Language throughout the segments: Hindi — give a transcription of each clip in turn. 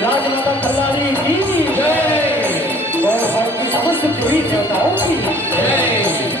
राजमाता कल्याणी की जय और भारत की समस्त देवी देवताओं की जय।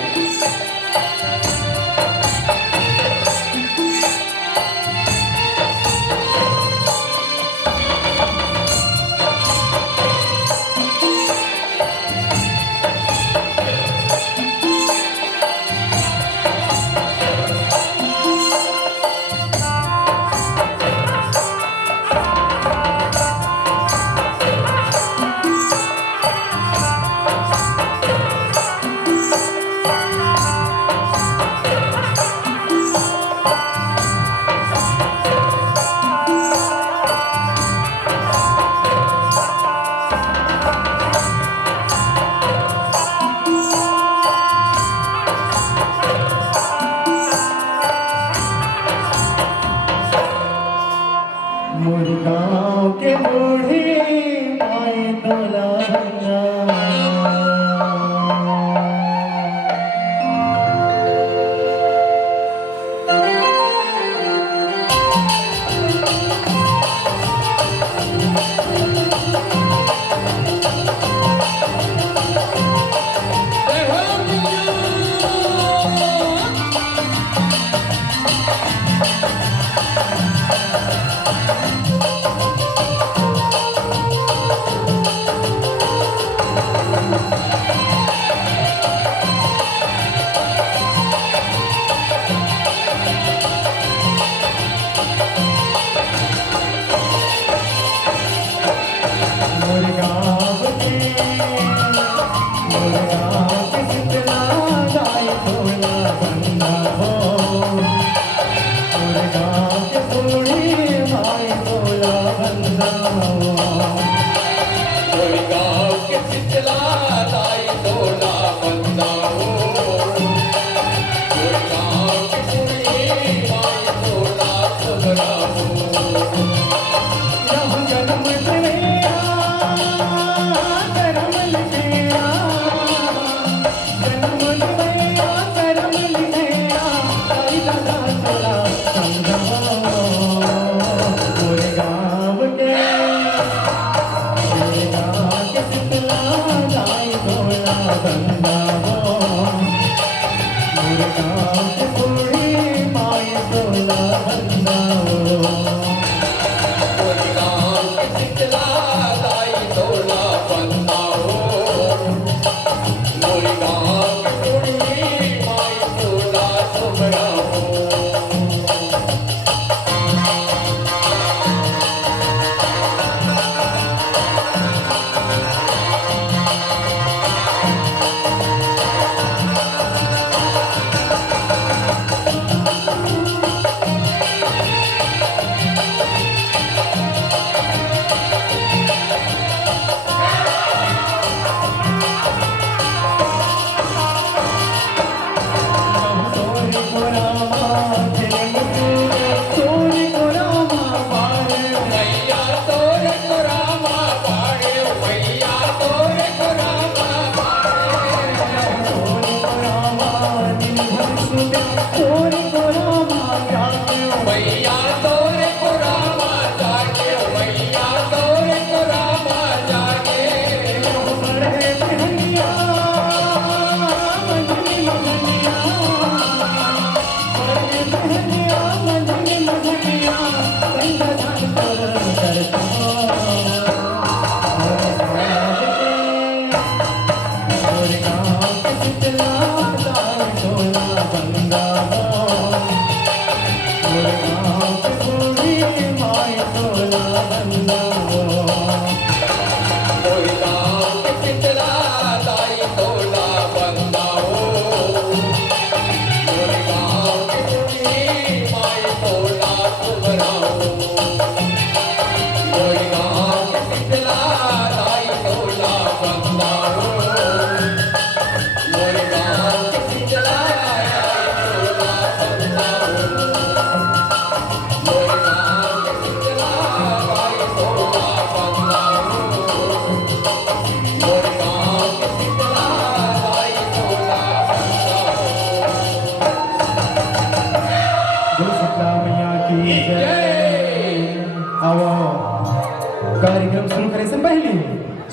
कार्यक्रम शुरू करे से पहले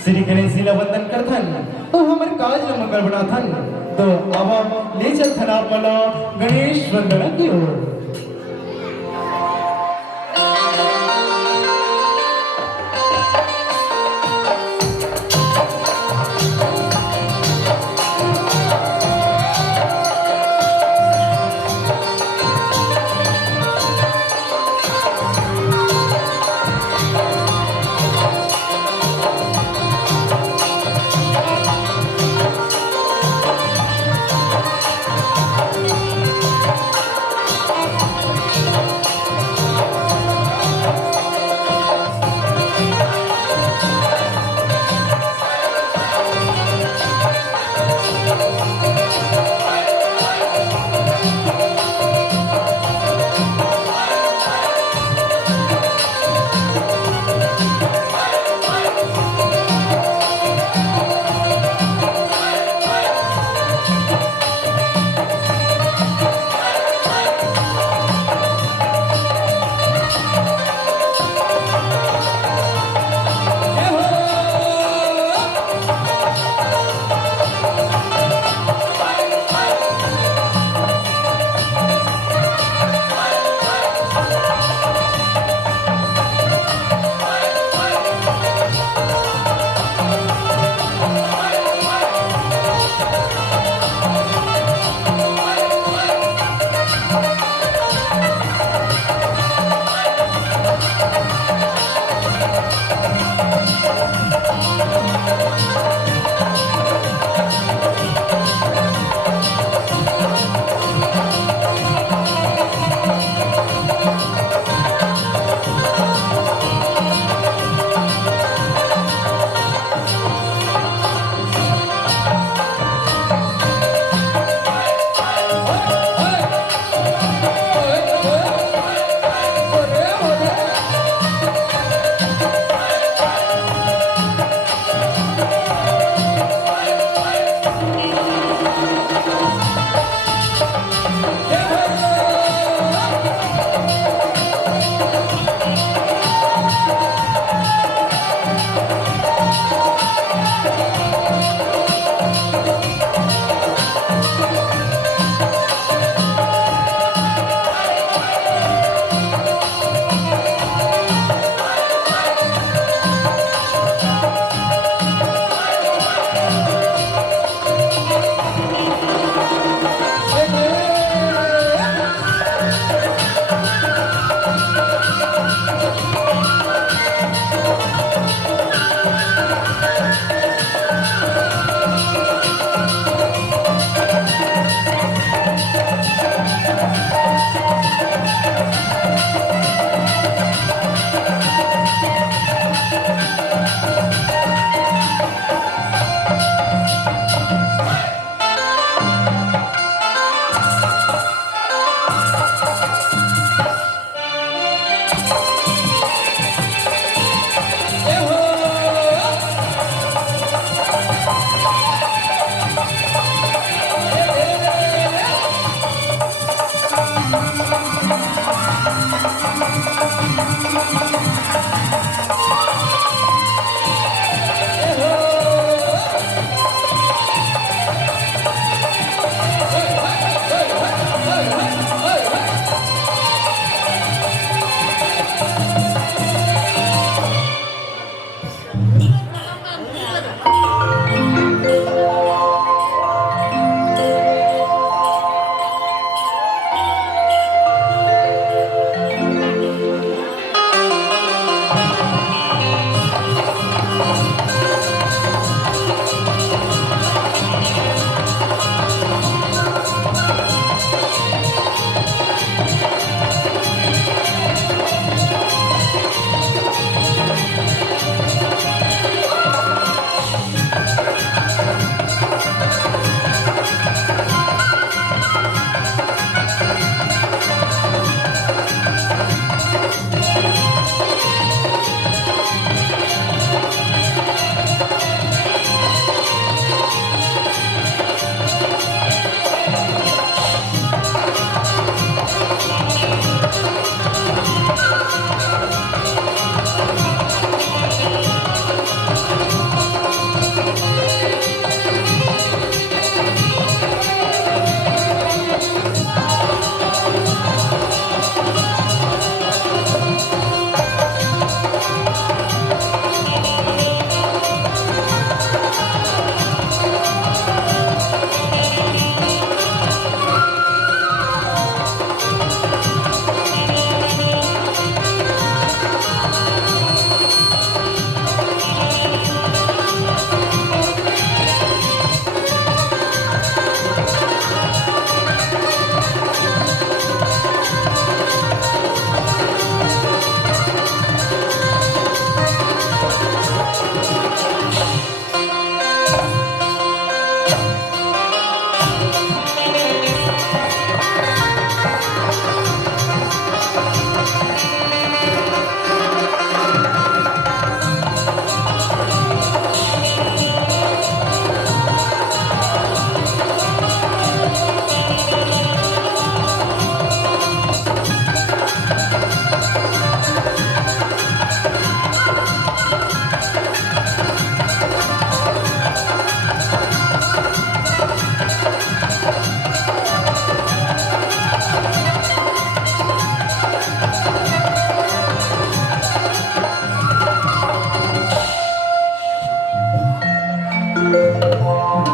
श्री गणेश जी ला वंदन करथन और हमारे काज ला मंगल बनाथन तो अब ले चलथन आप मला गणेश वंदना की ओर।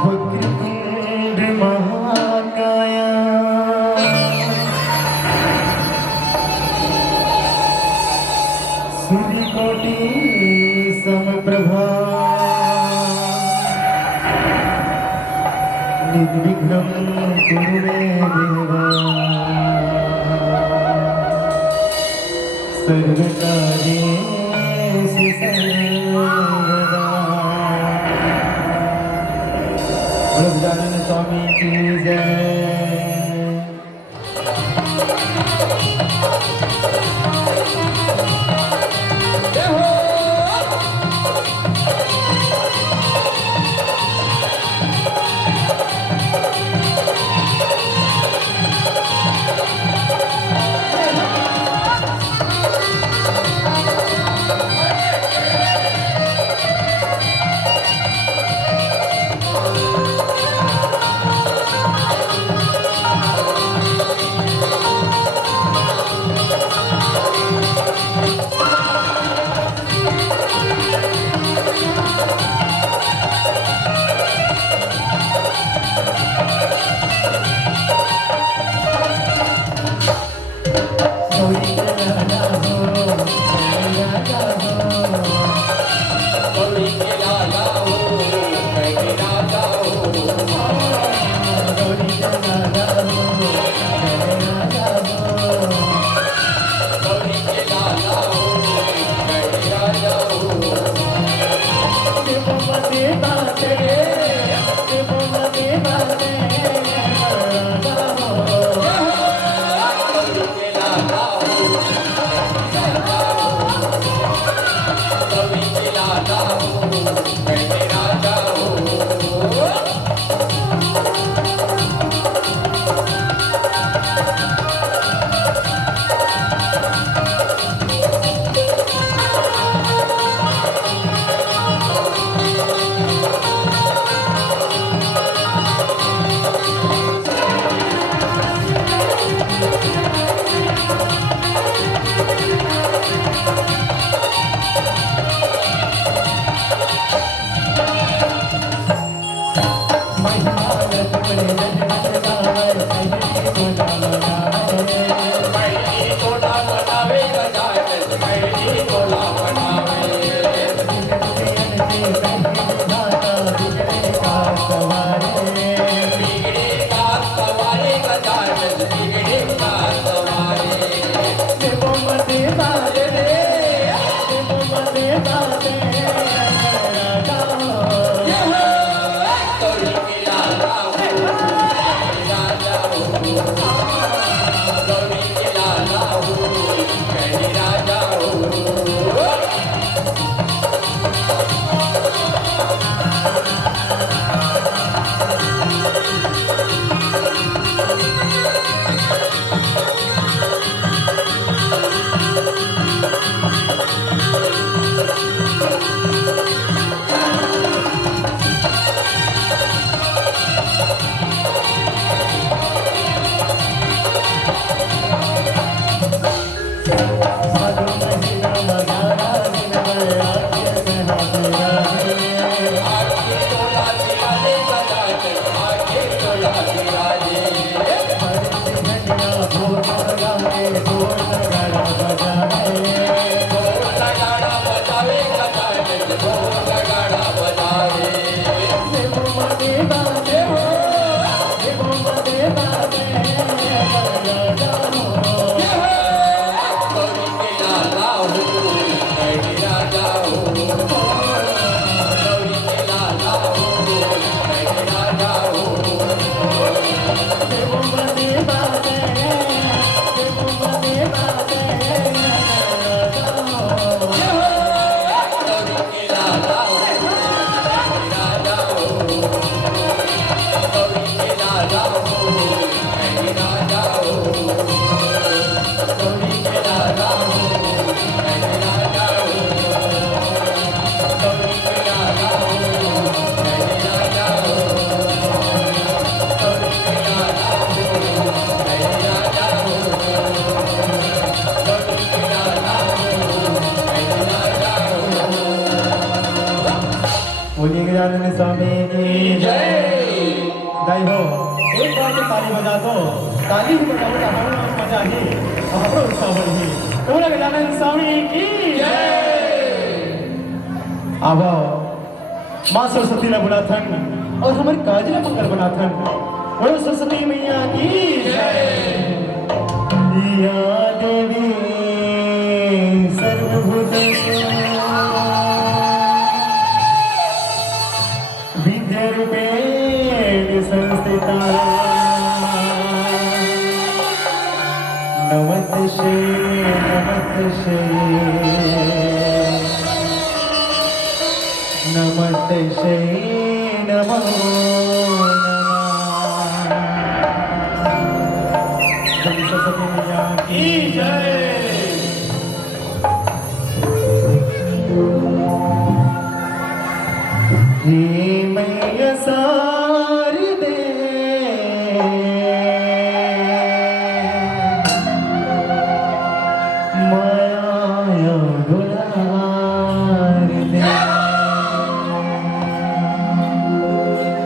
वक्रतुंड महाकाया सूर्यकोटि समप्रभा निर्विघ्नं कुरु मे देवा सर्वकार्येषु सर्वदा। गजानन स्वामी की जय। की जय। दाई हो एक बार तो ताली बजा दो, ताली भी बजाओ तो हमारा मजा है, हमारा उत्साह बढ़े। पूरा गजानन स्वामी की जय। अब माँ सरस्वती ने बुलाथन और हमारे काजल मंगल बनाथन। बोलो सरस्वती मैया की जय। या देवी सर्वभूतेषु विद्यारूपेण संस्थिता नमस्ते नमस्ते नमस्ते नमो नमः। सरस्वती मैया की जय। हे मैया शारदे माया दुलार दे।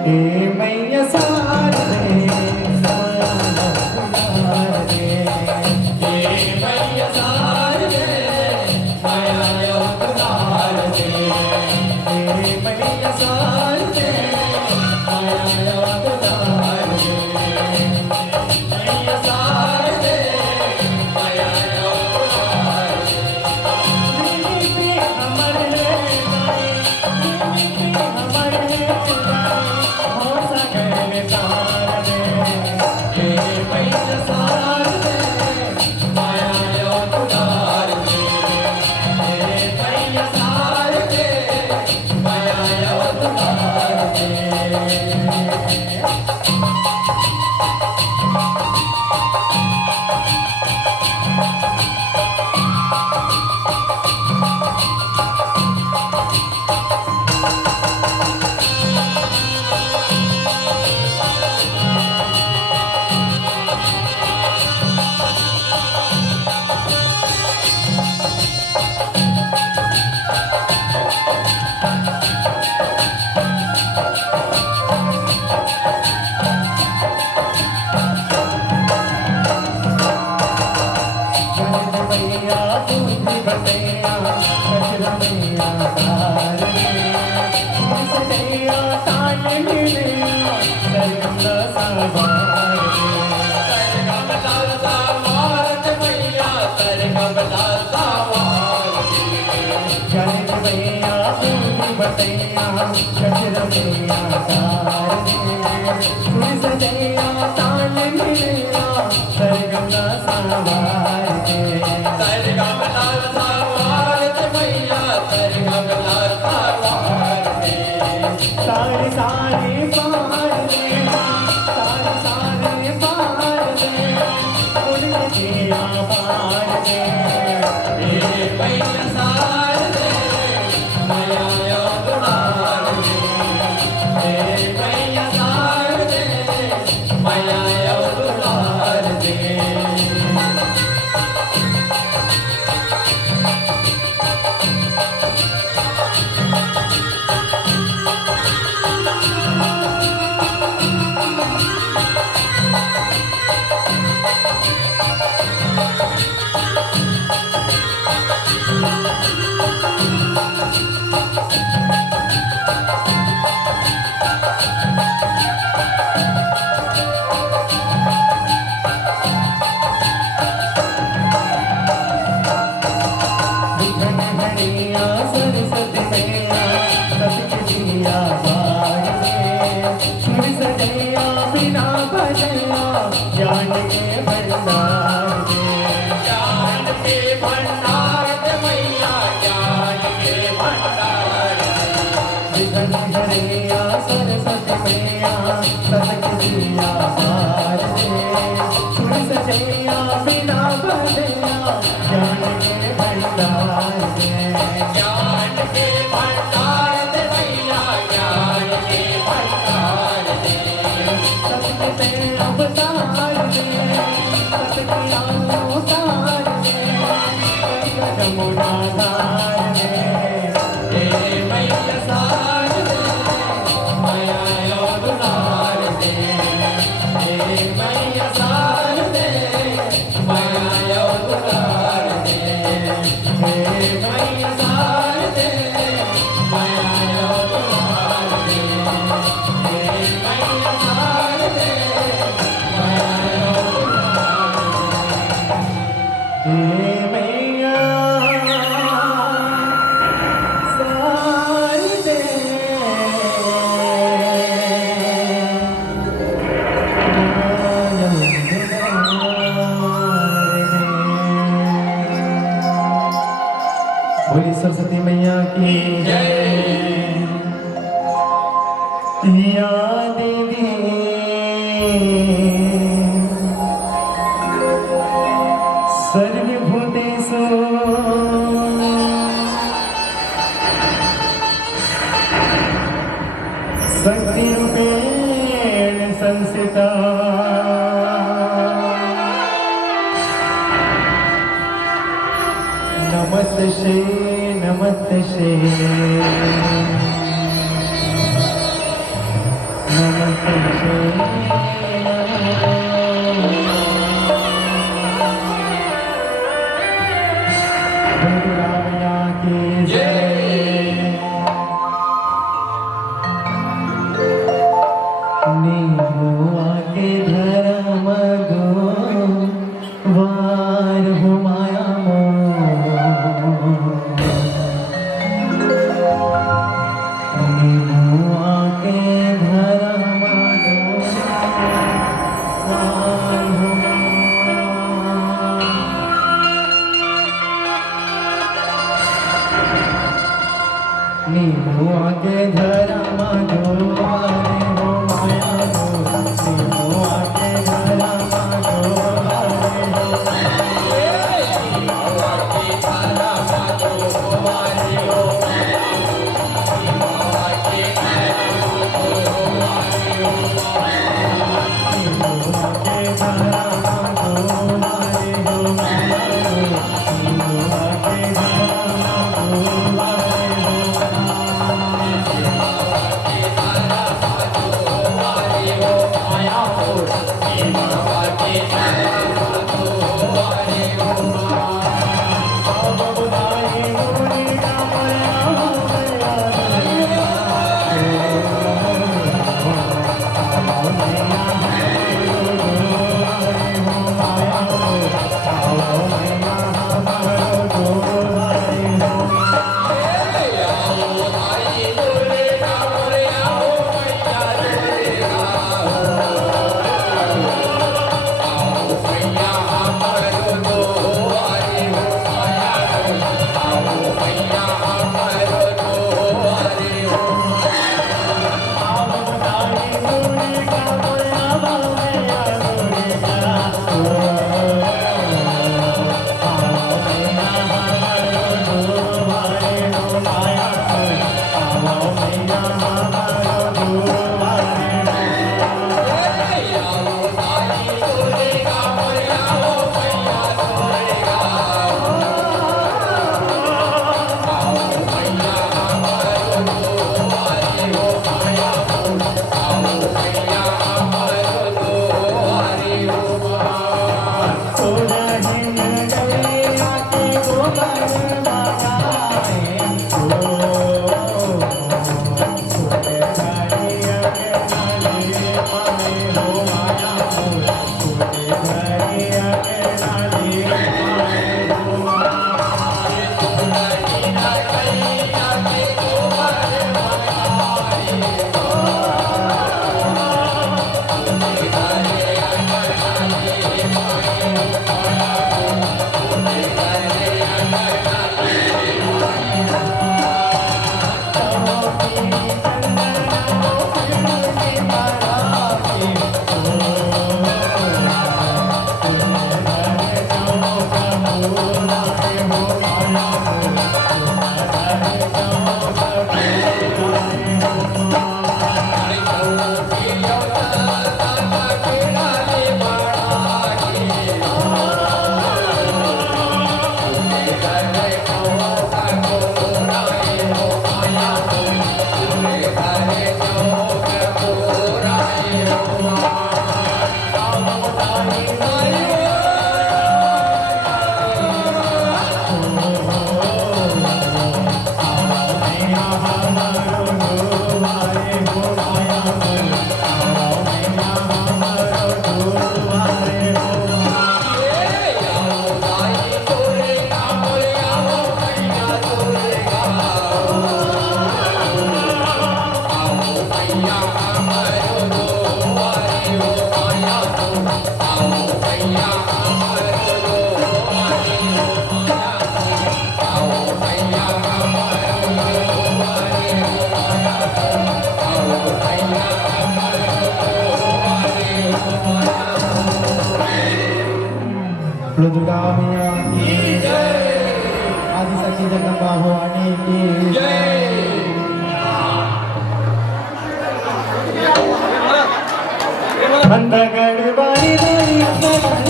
हे मैया शारदे माया दुलार दे। हे मैया शारदे माया दुलार दे। हे मैया शारदे माया दुलार दे। मैया शारदे माया दुलार दे। हे मैया शारदे माया दुलार दे। हे मैया शारदे माया दुलार दे। सारे सारे पार दे, सारे सारे पार दे, उनके दिया पार दे। हे मैया शारदे माया दुलार दे। हे मैया शारदे माया दुलार दे। ज्ञान के भंडार दे, ज्ञान के भंडार दे मैया ज्ञान के भंडार दे। विघ्न हरैया सरस्वती मैया सतत जिया पार दे। सुर सजैया बिना बजैया ज्ञान के भंडार दे। ज्ञान के भंडार दे मैया ज्ञान के भंडार दे। सत्य अवतार दे, सत्य अवतार दे, जमुना धार दे। हे मैया शारदे माया मैया शारदे माया अवतार दे मैया शारदे माया अवतार दे मैया शारदे माया अवतार दे मैया शारदे बोली सरस्वती मैया की जय। या देवी सर्वभूतेषु शक्तिरूपेण संस्थिता नमस्ते श्री नमस्ते श्री नमस्ते श्री रामया की जय। नीमुआ के धर्म गो वार हो माया नीमुआ के धर्म गो वार हो नीमुआ के धर्म गो वार हो माया नीमुआ के धर्म गो वार हो दुर्गा मैया की आदिशक्ति जगदम्बा भवानी की अंधगढ़ वाली वाली अंधगढ़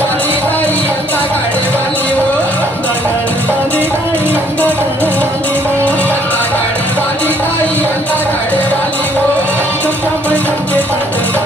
वाली वाली अंधगढ़ वाली वो अंधगढ़ वाली वाली अंधगढ़ वाली वो अंधगढ़ वाली वाली अंधगढ़ वाली वो सबका मन के पटना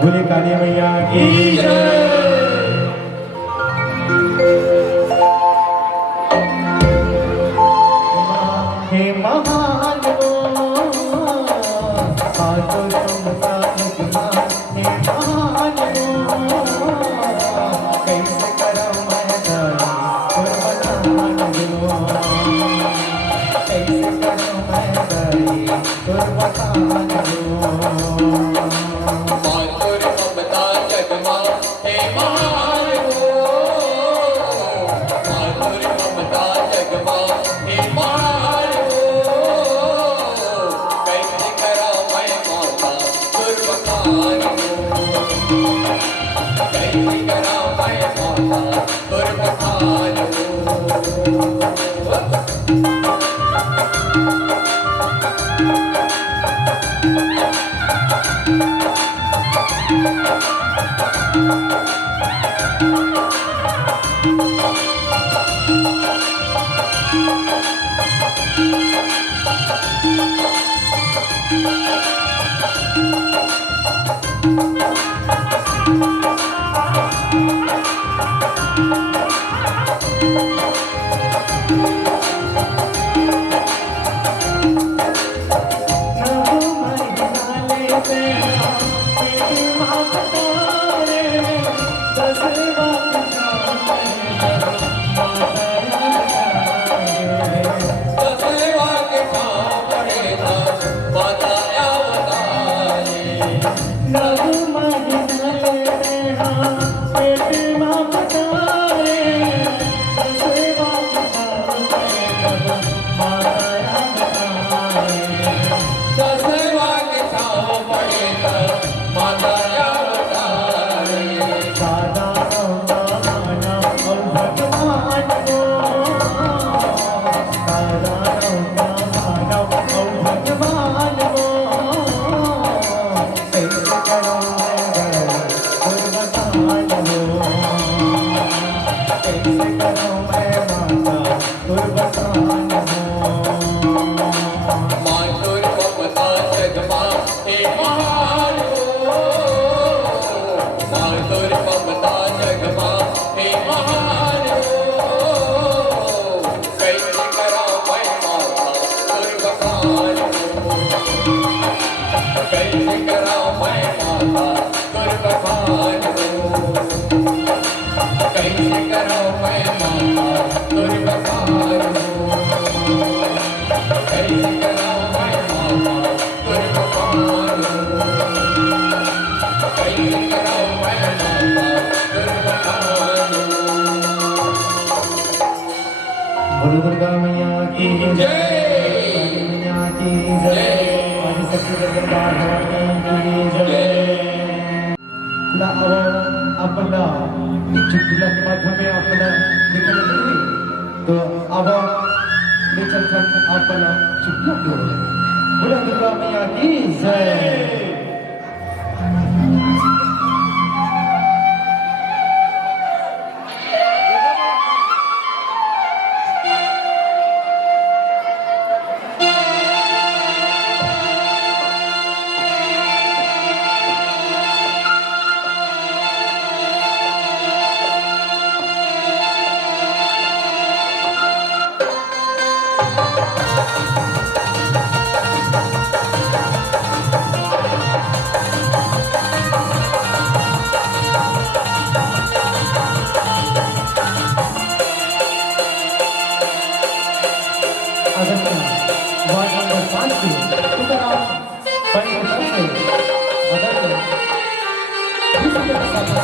बोले काली मैया की हे महान हो साधु संता भगवान हे महान हो कैसे करो मैं कुर्बान हो कैसे करो मैं कुर्बान हो बोलो दुर्गा मैया की जय। की जय आदिशक्ती जगदंबा भवानी की जय ना आपण एक चुटकीला के माध्यम में आपल्याला देखील मिळेल तो आवा लेचन खंड आपल्याला चुटकीला घेऊन बोला दुर्गा मैया की जय वार्ड नंबर 5 से तुकाराम पंडित से अदर दूसरे के साथ और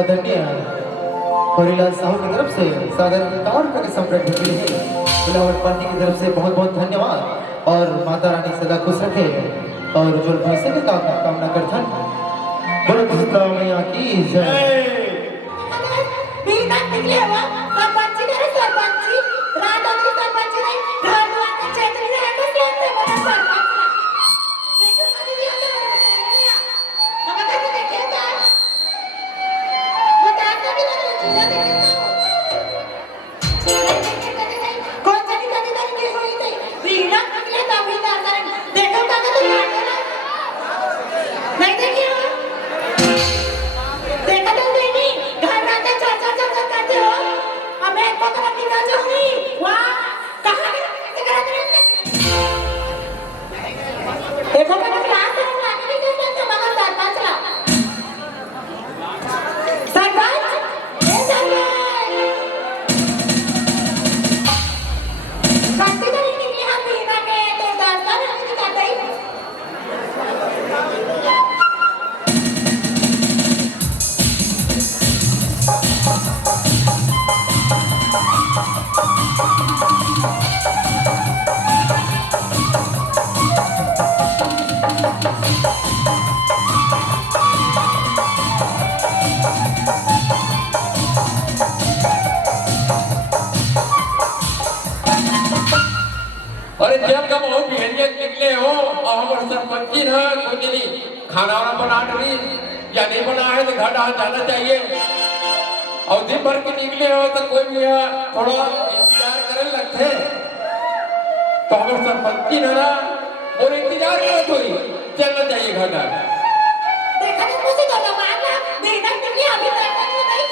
आदरणीय हरिलाल साहू की तरफ से सागर 51 रुपये के सम्राट ढुकली है बिलावट पार्टी की तरफ से बहुत बहुत धन्यवाद और माता रानी सदा खुश रखे और जो भविष्य की कामना करथन बोलो दुर्गा मैया की जय अरे जब कब हो बिहनिया निकले हो और हमारे सरपंची है कुछ नहीं खाना वाना बना रही या नहीं बना है तो घर जाना चाहिए और दिन भर के निकले हो तो कोई भी थोड़ा इंतजार करने लगते तो हमारे सरपंची है ना और इंतजार करो थोड़ी चलना चाहिए घर देखा नहीं मुझे तो मारना देखा नहीं अभी तक नहीं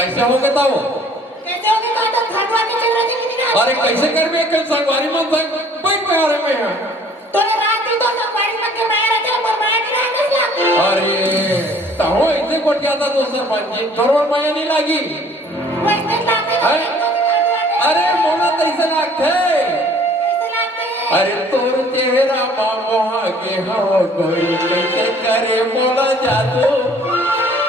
कैसे हो गया वो? कैसे हो गया तो धरवा के चल रहे थे कितनी रात? अरे कैसे कर में कल संगवारी मन संग बैठ में आ रहे में है। तोरे रात ही तो संगवारी मन के मैं रहते पर मैं नहीं रहा कसला। अरे ताहो इतने कोट गया था तो सरपंच जी थोड़ा माया नहीं लगी। वैसे लाते तो अरे मोना कैसे लागते? कैसे लाते? अरे तोर चेहरा मोहा के हो कोई कैसे करे मोला जादू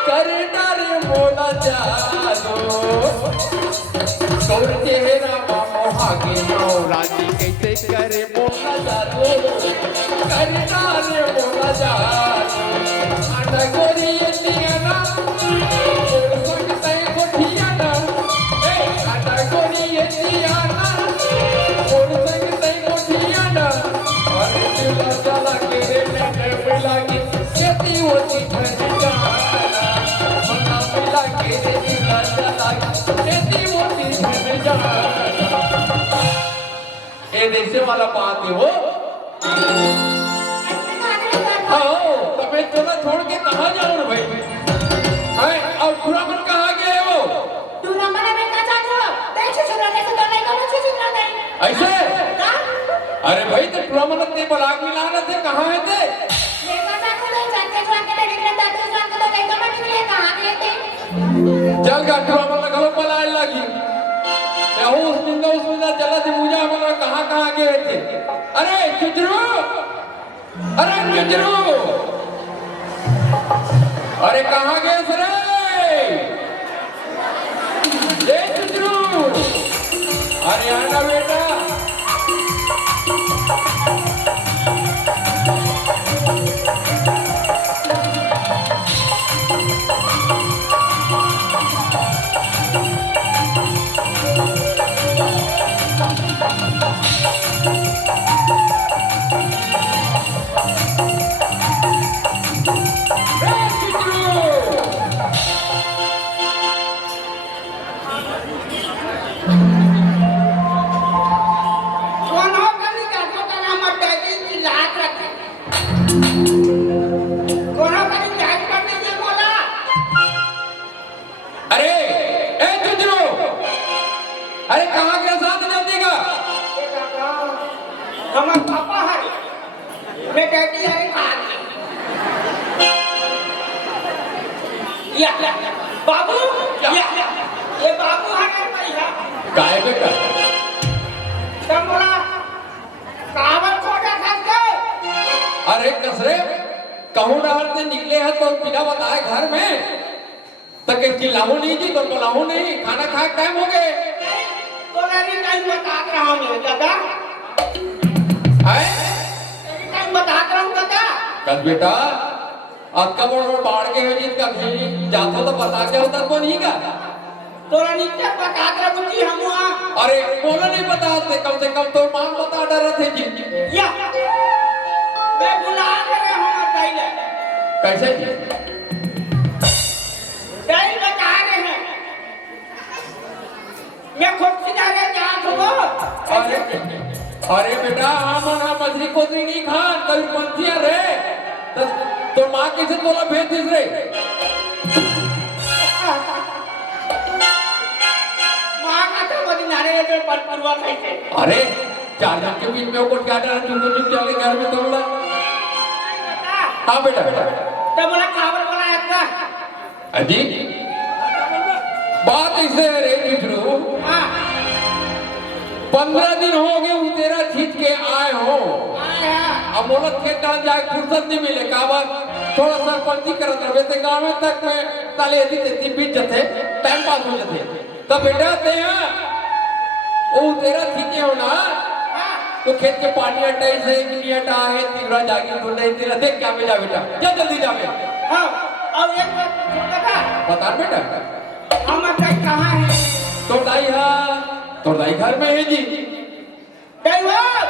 करे डारे मोला जादू तोर चेहरा मोहा के हो रानी कैसे करे मोला जादू करे डारे मोला जादू आटा गोरी एतियाना तोर संग तै कोठियाना ए आटा गोरी एतियाना तोर संग तै कोठियाना अरे दिल चला के रे मैंने मिला के खेती होती ठंडा मना मिला के रे दिल चला खेती होती ठंडा ए देश वाला बात है वो आओ तुम्हें चला छोड़ के कहाँ जाओ रे भाई हैं अब पूरा मन कहाँ गए वो तू ना मना में का जानो देख सुन रहे तो नहीं कब से सुन रहे ऐसे का अरे भाई तो पूरा मन अपने बलाक मिला रहे थे कहाँ है थे ये का जानो तो जानते जान के निकले तो तू जान तो नहीं कब निकले कहां गए थे चल का पूरा मन गलो पलाए लगी मैं उस दिन का उसमें चला थी मुझे हमारा कहाँ गए थे अरे चुचरू अरे कहाँ गए थे रे चुचरू अरे आना बेटा कौन हो कभी का नाम डैडी की लात रखे कौन हो कभी जांच करने के बोला अरे ए चुचरू अरे कहाँ के साथ नहीं देगा हमारा पापा है मैं डैडी है कहां या बाबू या ये बाबू है भैया काय बेटा तुम बोला काबर खोटा था अरे कसरे कहूँ डहर से निकले हैं तो बिना बताए घर में तक चिल्लाहू नहीं थी तो बोलाहू नहीं खाना खाए टाइम हो गए तो मेरी टाइम बता रहा हूँ मैं दादा है मेरी टाइम बता रहा हूँ दादा कल बेटा आपका बोल बाढ़ के हो जिसका भी जाता तो बता के होता को नहीं का तोरा नीचे बता रहा बुद्धि हम वहाँ अरे बोलो नहीं बताते कम से कम तो मान बता डर थे जी या मैं बुला करे हमारा टाइल कैसे जी टाइल बता रहे हैं मैं खुद से जा रहे जात हो अरे बेटा हम मछली कोतरी नहीं खान कभी पंछियां रे तो माँ कैसे बोला भेज दिस रे माँ का तो बड़ी नारे जो पर परवा खाई अरे चार जन के बीच में वो क्या डर चुप चुप चले घर में तो बोला हाँ बेटा बेटा तो बोला खावर बनाया था अजी बात ऐसे है रे बिजरू हाँ 15 दिन हो गए तेरा खींच के आए हो आया अब मोलत के कान जाए फुर्सत नहीं मिले का बात थोड़ा सा पंची करत रहे थे गाँव में तक में ताले यदि बीत जाते टाइम पास हो जाते तब बेटा ते हैं वो तेरा खींचे हो ना तो खेत के पानी अटाई से मिनियटा है तीवरा जागी तो नहीं तेरा देख क्या में जा बेटा क्या जल्दी जावे हाँ और एक बात बता बता बेटा हम कहाँ है तो दाई घर में है जी ड्राइवर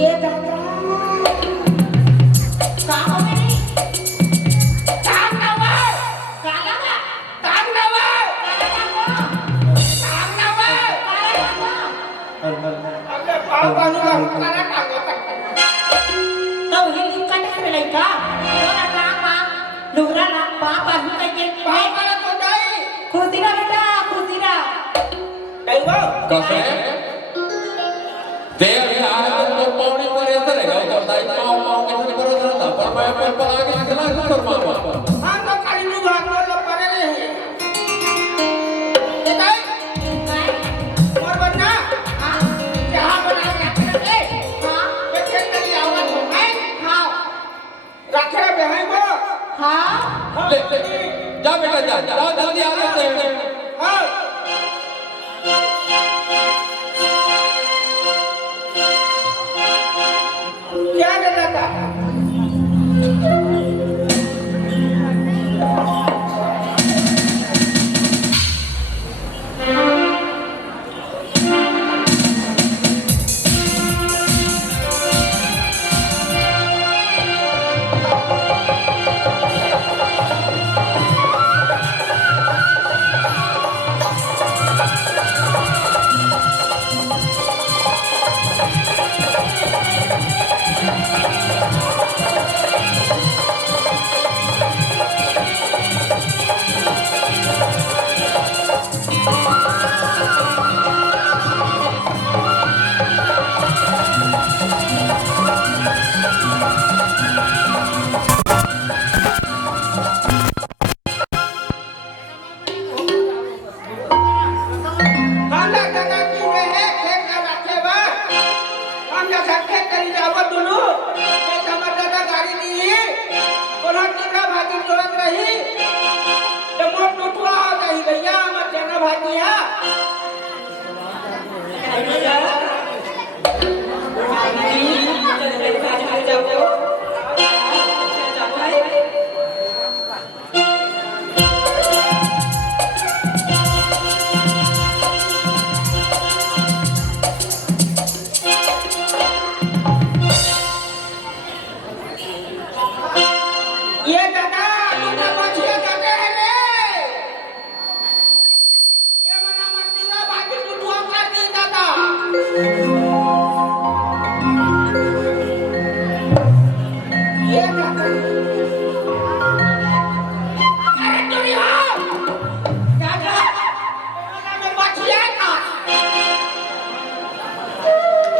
ये दादा कहाँ हो गई काम नवर काला काम नवर अरे पापा ने काला काम तो ये लिखा है पेलाई का दोना का लुगरा ना पापा हुकाई के पापाला कोटाई खुशीरा बेटा खुशीरा कईवा कसे ते आहे तो पावणी पर्यंत रे गाव ताई पाव के बरोबर होता पण मैं पण आगे निकला कर मामा हां तो खाली नु भागलो लो परे रे देताई और बन्ना हां जहां बना के हां ये खेत में आवाज हो है हां रखे बेहाई को हां ले जा बेटा जा जल्दी आ जाते हैं हां क्या देता था खाना खाना क्यों है खेत का रखे बा हम ना खेत करी जावत दुनु ये हमर दादा गाड़ी दी कोना टीका भाजी जोरत रही तो मोट टुटवा हो जाई भैया हमर चना भाजी है ये दादा तुमने बचिया जाते हैं रे ये मना मछली ना भाजी टुटवा कर दी दादा ये दादा अरे चोरी हो दादा मना में बचिया था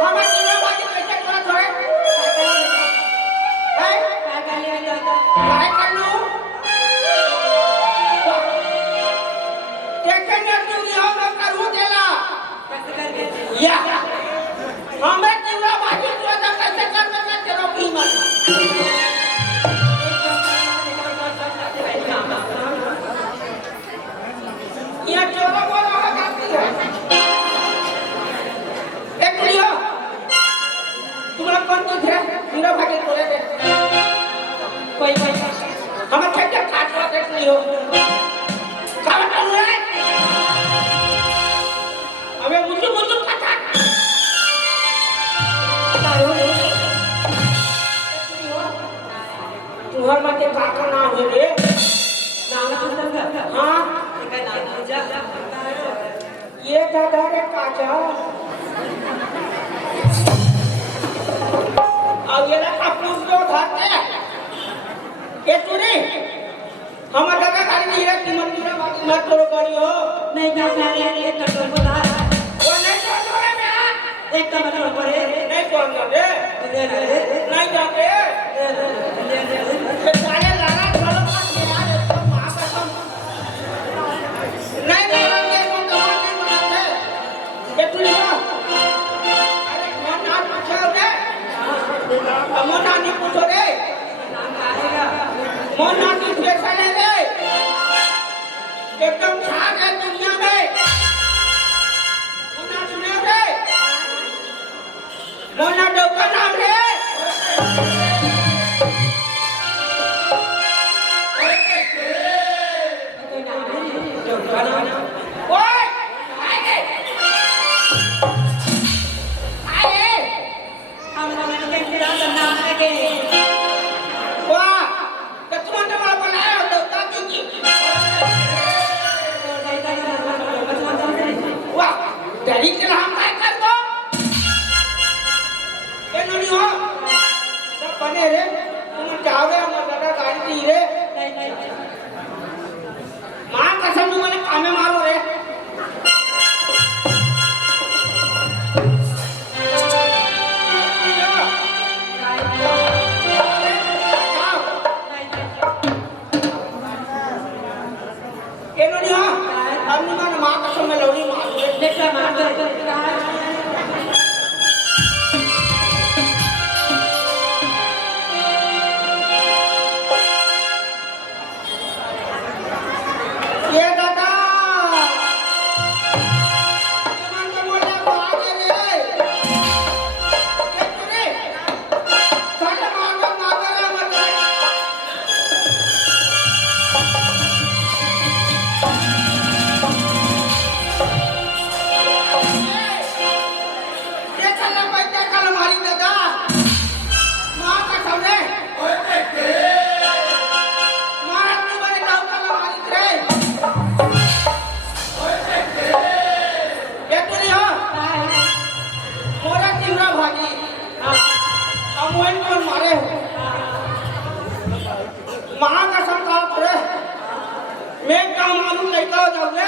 हमारे चूल्हा भाजी कैसे थोड़ा थोड़े है काय कर लू देखेंगे चूड़ी हम करू देला या हमें चूड़ा भाजी तो कैसे कर देना चलो कीमत ये चोरा बोला है काफी है एक लियो तुम्हारा कौन तो थे चूड़ा भाजी तोड़े दे कोई हमें खेत के काट रहा देख लियो काट कर ले हमें मुझे मुझे खाता तुम्हार माते काका ना हो रे हाँ ये दादा रे काका अब ये ना कापूस जो धाते ये चूड़ी हमारे दादा खाली नहीं है कीमत नहीं है मत करो करी हो नहीं का सारे एक कटोर बता वो नहीं तो रे मेरा एक का मतलब पड़े नहीं कौन ना रे नहीं जाते ये सारे लाला चलो मत यार एकदम मां कसम नहीं नहीं तुम तो नहीं बनाते ये चूड़ी हो अरे मन ना पूछो रे मन ना नहीं पूछो रे मन ना नहीं पैसा ले ले एकदम छाग है दुनिया में मुन्ना सुने रे मुन्ना डोका नाम रे में लौड़ी मार दे देखा मार दे ये दादा मन तो बोला भागे रे ये तूने ठंड मार मत ये चलना पैसा कल मारी दादा मां का सामने ओए देखे मारा तू बने गांव कल मारी रे ये तूने हां मोरा किंगा भागी अब मोइन कौन मारे मां का संताप रे मैं काम मालूम नहीं का जाऊं रे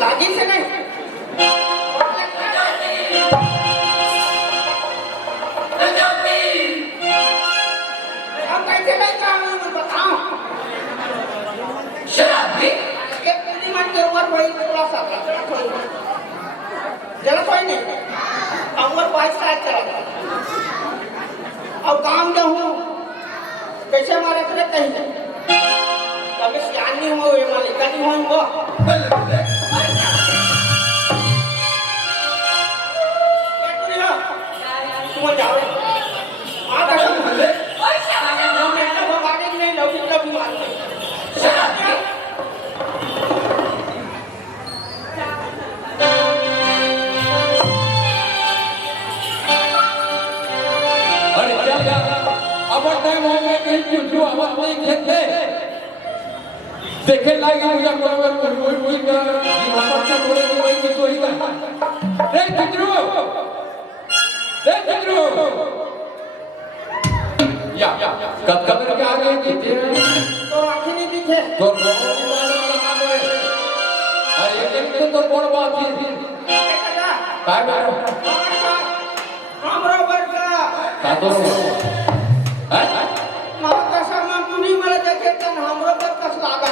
लागी से नहीं हम कैसे नहीं काम बताओ शराबी एक पूरी मन के ऊपर वही थोड़ा सा जरा कोई नहीं अंगर 22 साल चला अब काम जो हूँ कैसे मारे करे कहीं कभी सियान नहीं हुआ ये मालिका नहीं हुआ इनको तुम जाओ माँ का सब भले वो आगे नहीं लौटी कभी मार अरे क्या अब टाइम हो गया कहीं क्यों आवाज नहीं खेलते देखे लागे मुझे कोई का दीवार से बोले तो वही तो ही का रे चित्रू या कब के आगे जीते तो आँखें नहीं दिखे तो रोनी वाला लगा दे अरे एक तो बड़ बात है काय बारो हमरो बड़का का तो है माँ का सामान तुनी वाला देखे तन हमरो बड़का लागा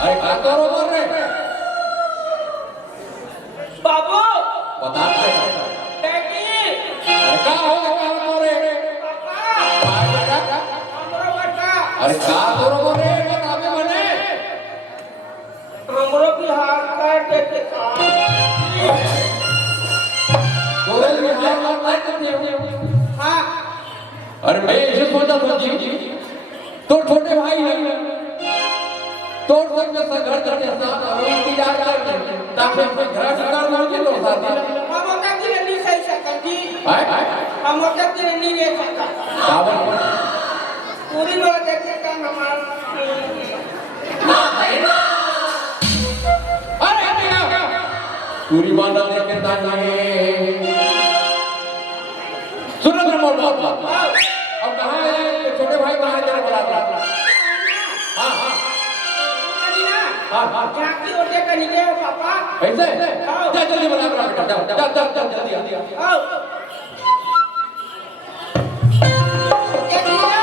अरे का तो बोल रे बाबू बता दे बेटी का हो रे पापा हमरो बड़का अरे का तो रे बता दे बने हमरो भी हाथ काट देते काम तोरे भी हाथ काट देते हाँ अरे मैं ऐसे सोचा था जी तो छोटे भाई है तो संग से घर करके साथ और इंतजार करके ताकि अपने घर से कर लोगे तो साथ हम ओका की नहीं सही सकन जी हाय हम ओका की नहीं ले सकता काबर पूरी वाला देखे तन हमार अरे हटिया पूरी माना लेके ताने सुनो मोर बात अब कहां है छोटे भाई कहां जरा बता हां हां हां क्या की ओटे का निकले पापा ऐसे जा जल्दी बना बेटा जा जल्दी आओ ये दिया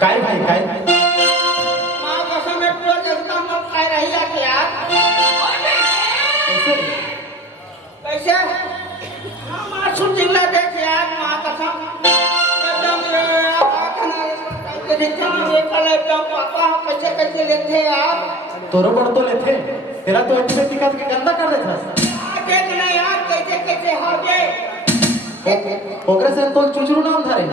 काय भाई काय माँ कसम है पूरा जगता मत खाए रही आके यार कैसे कैसे मासूम जिल्हा देखे आज महाकसम एकदम एकदम पापा कैसे कैसे लेते आप तोरो बड़ तो लेते तेरा तो अच्छे में दिखा के गंदा कर देता देख नहीं यार कैसे कैसे हो गए ओकरे से तो चुचरू नाम धरे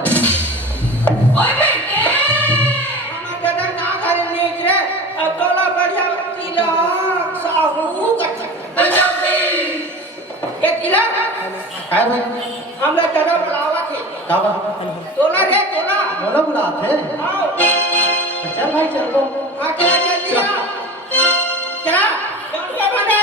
हमार दादा ना करे नीच रे अब तोला बढ़िया तिलक साहू कर ये तिलक काय भाई हमरा दादा बुलावा थे का बा तोला रे तोला बोला बुलाते आओ चल भाई चल तो हाँ चला जल्दी आ चला जल्दी बने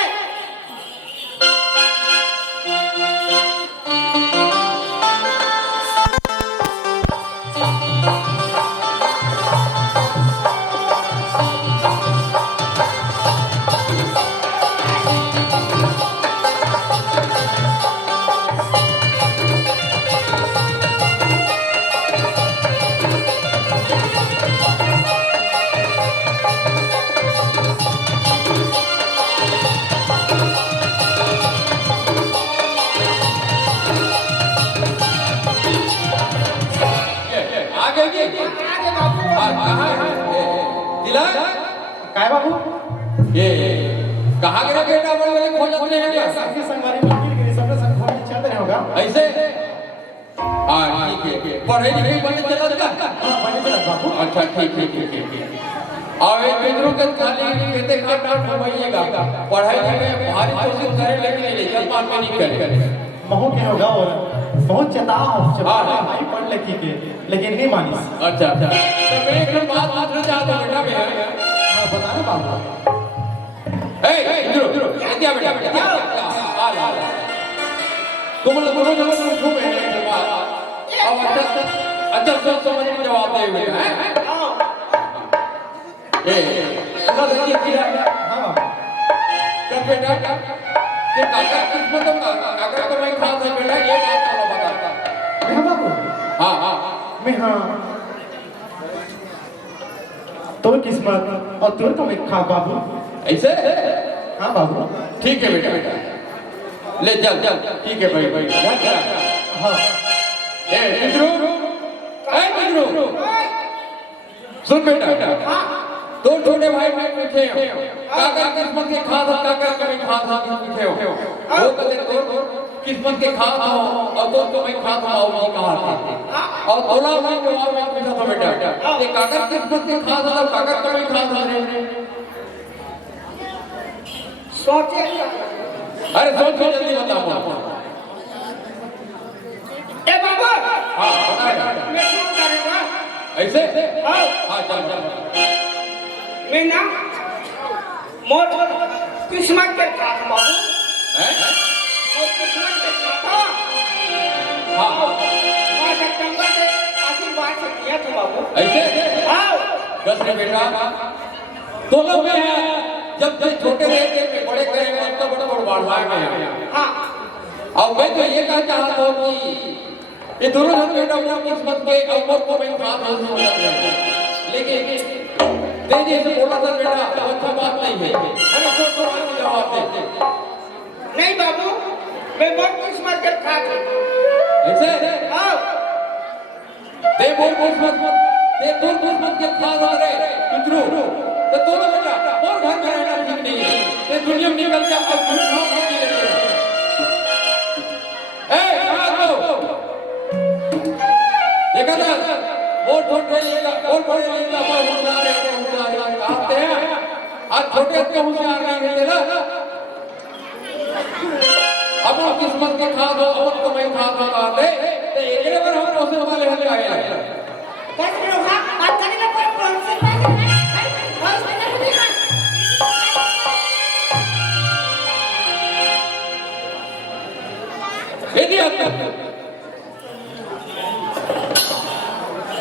आगे की आगे बाबू कहाँ है तिलक काय बाबू ये कहाँ गिरा बेटा बड़े बड़े खोज रहे हैं सबके संगवारी में गिर गिरी सबने संग खोज चल रहे होगा ऐसे हाँ ठीक है पढ़े लिखे बने चला का बने चला बाबू अच्छा ठीक और एक मित्रों के खाली कहते काट घुमाइएगा पढ़ाई में भारी कोशिश करे लेकिन रिजल्ट मान में नहीं करे महू के होगा और बहुत चता हो जब हाँ। भाई पढ़ लिखी के लेकिन नहीं मानी अच्छा तो मैं एक बात पूछना चाहता हूँ बेटा मैं हाँ बता ना बाबू इधर क्या बेटा आ ला तुम लोग रोज घूमे अब अच्छा सोच समझ के जवाब दे बेटा हैं अगर देखिए किया हाँ कब बेटा ये काका किस्मत का काका को मैं खास है बेटा ये बात चलो बताता मैं बाबू हाँ मैं हाँ तोर किस्मत और तोर का मैं खा बाबू ऐसे हाँ बाबू ठीक है बेटा ले चल ठीक है भाई हाँ मित्रों सुन बेटा दो छोटे भाई पूछे काका किस्मत के खास काका का मैं खास पूछे हो वो कहते तो किस्मत के खास हो और तो मैं खास आओ नहीं कहा था और तोला मैं जवाब में पूछा था बेटा ये काका किस्मत के खास हो काका का मैं खास हो सोचे अरे सोचो जल्दी बताओ ए बाबू हाँ बता मैं क्यों करेगा ऐसे हाँ हाँ चल मैं ना मोट किस्मत के साथ बाबू हैं और किस्मत के साथ हाँ मां जगदम्बा से आशीर्वाद से दिया था बाबू ऐसे हाँ दस रे बेटा दोनों में है जब से छोटे रहते थे बड़े करेंगे तब तो बड़ा बढ़वा में हाँ अब मैं तो ये कहना चाहता हूँ कि ये दोनों जन बेटा अपनी किस्मत के अमर को मैं बात हो लेकिन तेजी से बोला था बेटा तो अच्छा बात नहीं है अरे सोच तो जवाब दे नहीं बाबू मैं बहुत किस्मत के साथ ऐसे हाँ ते बोल किस्मत ते दूर किस्मत के साथ आ रहे पितरू तो दोनों बेटा और घर में रहना ठीक नहीं है ये दुनिया में निकल के आपको झूठ ना बोलती रहती है कहाँ तो देखा था और छोटे और बड़े लेगा होशियार आते हैं आज छोटे के होशियार नहीं है ना अब किस्मत के खाद हो अब तो मैं खाद आते तो एक बार हम उसे वाले हल आए कैसे लोग बात करने में कोई प्रोसेस नहीं है और इसमें नहीं दिखा यदि आप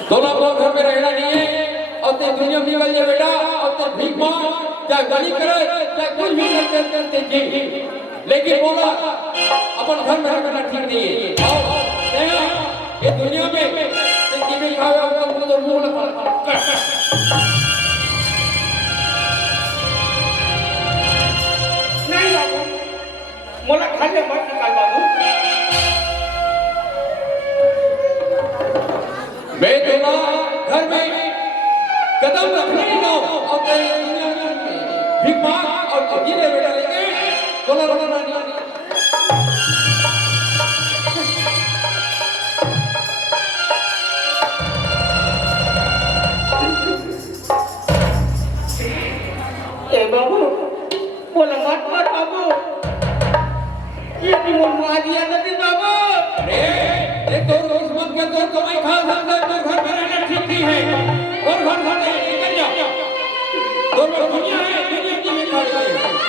दोनों को घर में रहना नहीं है और ते दुनिया में निकल जाए बेटा और ते भीख मांग चाहे गली करे चाहे कुछ भी करते जी लेकिन बोला अपन घर में रहना ठीक नहीं है और ये दुनिया में ते जीवे खावे और तो मुंह लगा नहीं बाबू मोला खाने मत निकाल बाबू मैं तो घर में कदम रखने ही ना और तेरी दुनिया में भीख मांग और अकेले बेटा लेके बोला बोला रानी ए बाबू बोला मत मत बाबू ये भी वो मार दिया नहीं बाबू अरे तो दोस्त मत कर दो तो मैं खा सकता तो घर में रहना ठीक नहीं है और घर घर नहीं निकल जाओ तो मैं दुनिया है दुनिया की में खा रही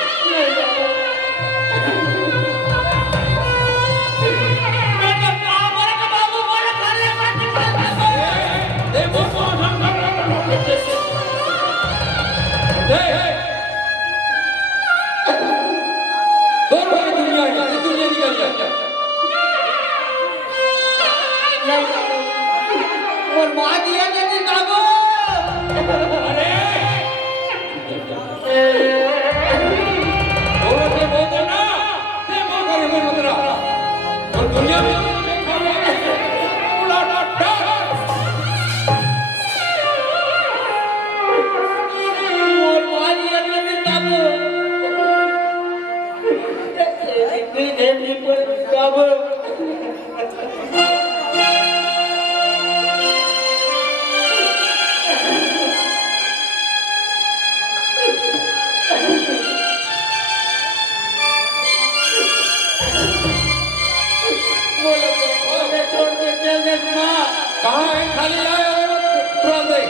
और मार दिया नहीं बाबू दुनिया में और मार दिया नहीं बाबू बाबू कहाँ है खाली आए और तुरंत दे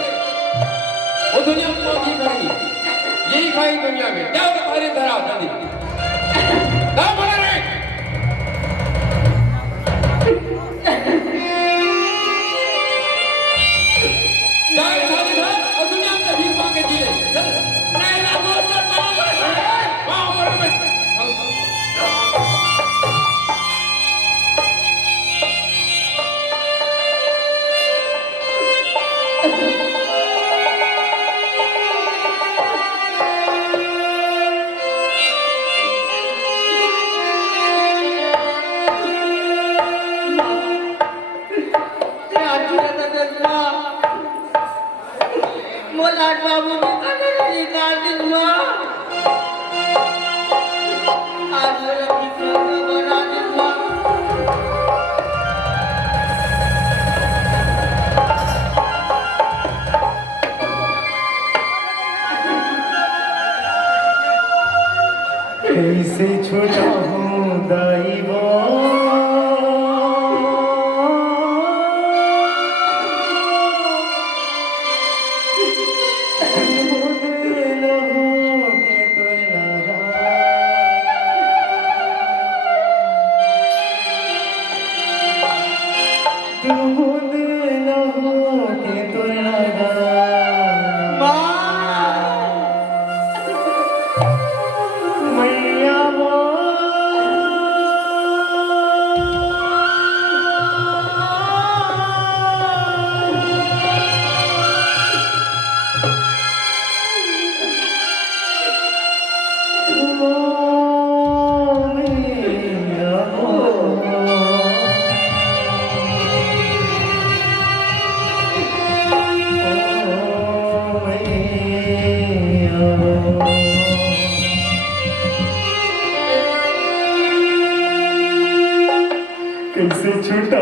वो दुनिया में कौन ही खाएगी यही खाई दुनिया में क्या तुम्हारी धरा जल्दी क्या बोला रे जाए खाली था और दुनिया में भीख मांग के जी ले नहीं ना वो तो वहाँ पर बाबू निकाल दूंगा आज बना दूंगा कैसे छोटा हूँ दाई कैसे छूटा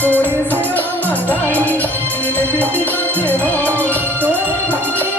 तोरे से मदाई नीले बेटी बाजे हो तोरे भक्ति